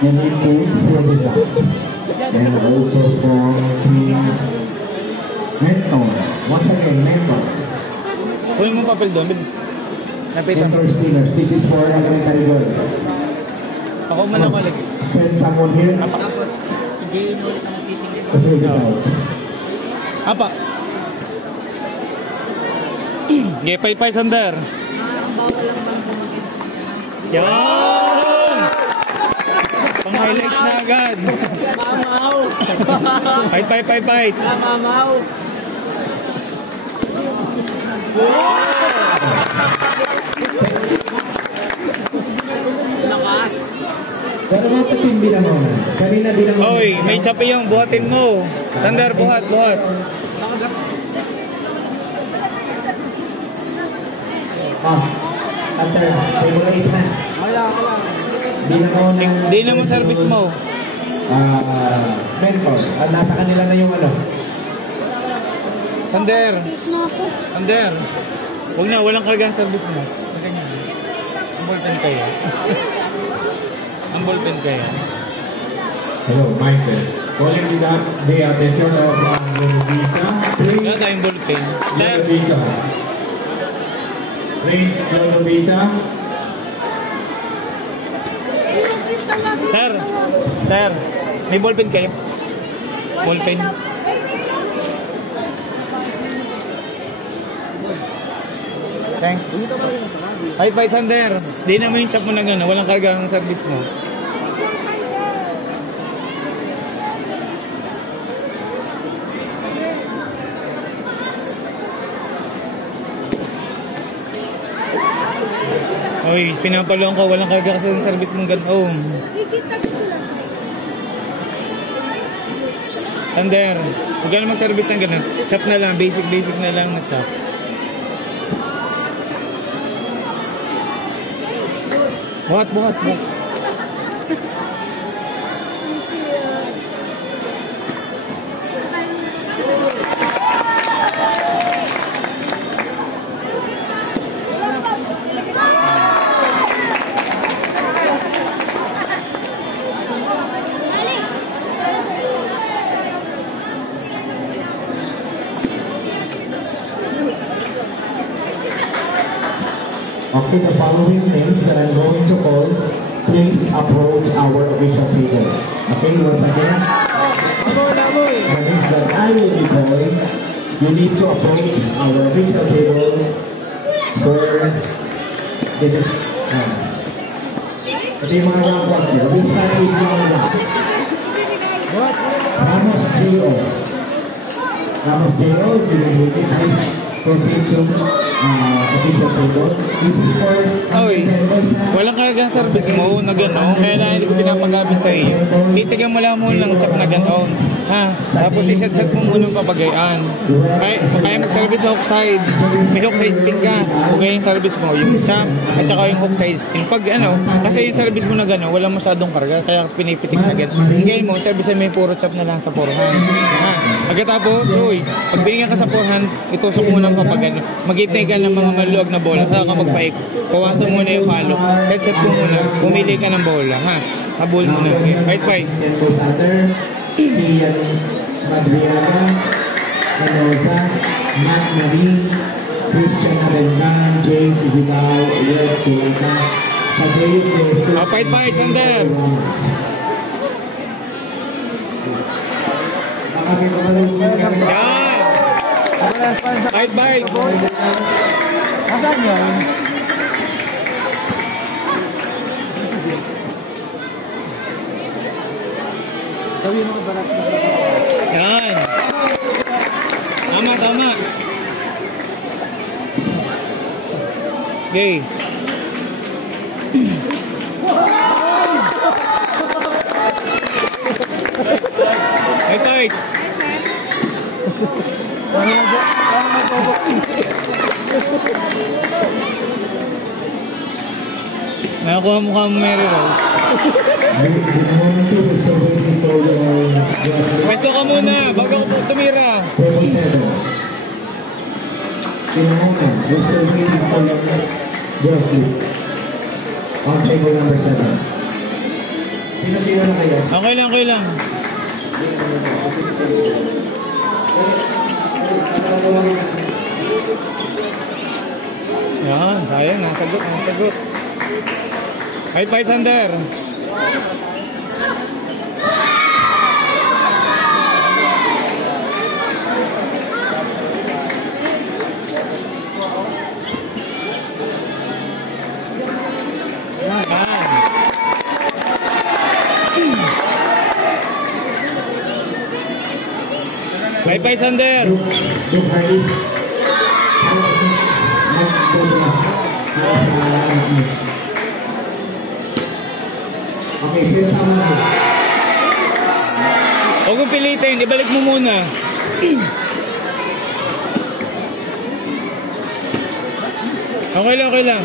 and input for result. And also from team Mentor. Once again, Mentor. Kunin mo papel doon, bilis. Mentor Steelers. This is for elementary girls. Ako man ako, Alex. Send someone here. Apa. For result. Apa. Gepay-pay, Sander. Yan! Pang-highlights na agad. Mamaw! Fight. Mamaw! Lakas! Pero mga team bilang mo. Kanina bilang mo. Oy, may sapi yung buhatin mo. Sander, buhat. After table 8 na. Di na mo service mo. Mentor. Nasa kanila na yung ano. Sander. Huwag na, walang karga ang service mo. Ganyan. Ang ballpen kayo. Ang ballpen kayo. Hello, Michael. Calling the attention of Visa. Please. Wala tayong ballpen. Sir. Visa. Please, Yolo Visa. Sir, may ballpen kayo? Ballpen. Thanks. Hi, Sander. Di naman yung chop mo na gano'n. Walang karga ang service mo. Oy, pinapaloong ka. Walang karga kasi ang service mong gano'n. Sander, huwag ka na mag-service ng gano'n. Chop na lang. Basic na lang na chop. Buhat. Okay, the following names that I'm going to call, please approach our official table. Okay, once again, the names that I will be calling, you need to approach our official table for this is ito yung mga round here. We'll start with round 1. Ramos J.O. Ramos J.O., if you will please proceed to official table. This is for Oy, walang kargang service mo na gano'n. Kaya na hindi ko pinapagamit sa iyo. Isigan mo lang chop na gano'n. Ha? Tapos iset-set mo muna ng papagayaan. Kaya mag-service sa hook side. May hook side spin ka. Kung yung service mo, yung chop at saka yung hook side spin. Pag kasi yung service mo na gano'n, walang masyadong karga. Kaya pinipitik na gano'n. Ngayon mo, service may puro chop na lang sa forehand. Ha? Pagkatapos, pag binigyan ka sa forehand, itusok mo ng papagano. Mag-itay ka ng mga maluwag na bola. Saka ka magpaik. Kawasan mo na yung palo. Set mo muna. Pumili ka ng bola. Ha? Habol mo na. Fight. Ian Madriaga, Enosa, Matt Marie, Christian Abengan, James Vidal, Red Sulata, Fight, Sander! Fight! Asan yun? Yan. Tama. Okay. Fight. Nakakuha mukha mo Mary Rose. Pwesto ka muna, bago ko tumira. On table number 7. Sino-sino na kayo? Okay lang, okay lang. Yan, sayang. Nasagot, nasagot. High-five, Sander. High-five, Sander. Yung Hardy. Okay, sino sama na? Huwag mong pilitin, ibalik mo muna. Okay lang, okay lang.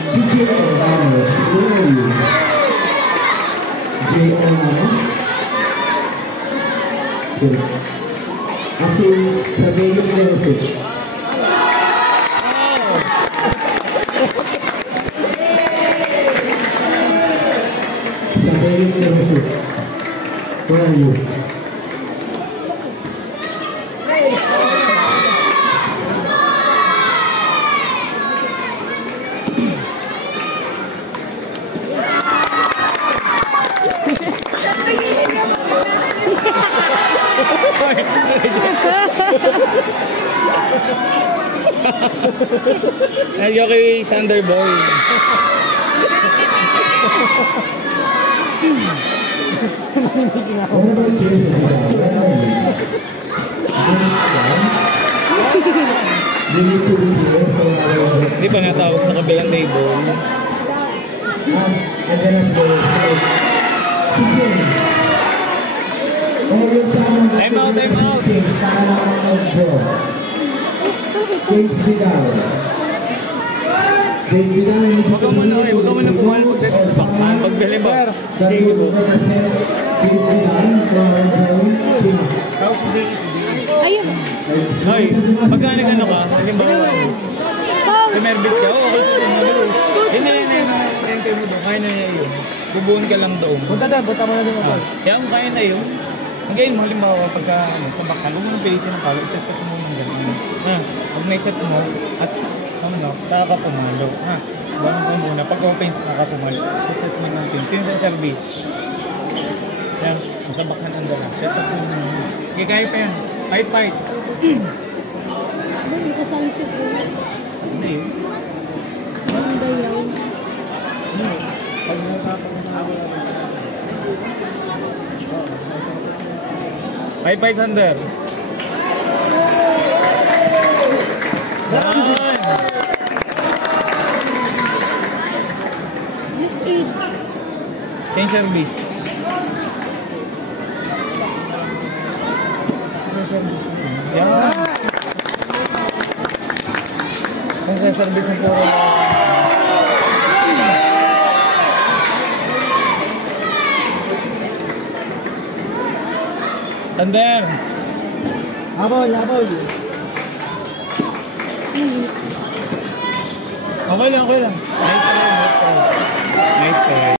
Kasi Travelers Leverage. Travelers Leverage. Where are you? Ayaw kay Sander Boy. Hindi pa natawag sa kabilang table. Time out, time out. James Vidal. James Vidal. Huwag ka muna, huwag ka muna pumalit pagdali ba? That will represent James Vidal from our team. Ayun. Hoy, pagka nag-ano ka, halimbawa, may-nervous ka, oo, hindi na mo doon, kaya na yun. Bubuon ka lang doon. Punta mo na doon. Kaya kung kaya na yun, magayin mo, halimbawa, pagka sa bakal, huwag mo nang pilitin ng palo, set mo ng gano'n. Pag na-set mo, at saka ka pumalo. Banong ka muna, pag open, saka ka pumalo. Set mo ng pin. Sino sa service? Yan, masabak na nanda na. Set up mo muna. Okay, kaya pa yan. Fight. Hindi kasali si Bro. Hindi yun. Ang gayaw. Pag Fight, Sander. Done. Just 8. Change service. Yan. Change service ng puro. Sander. Habol. Okay lang. Nice try.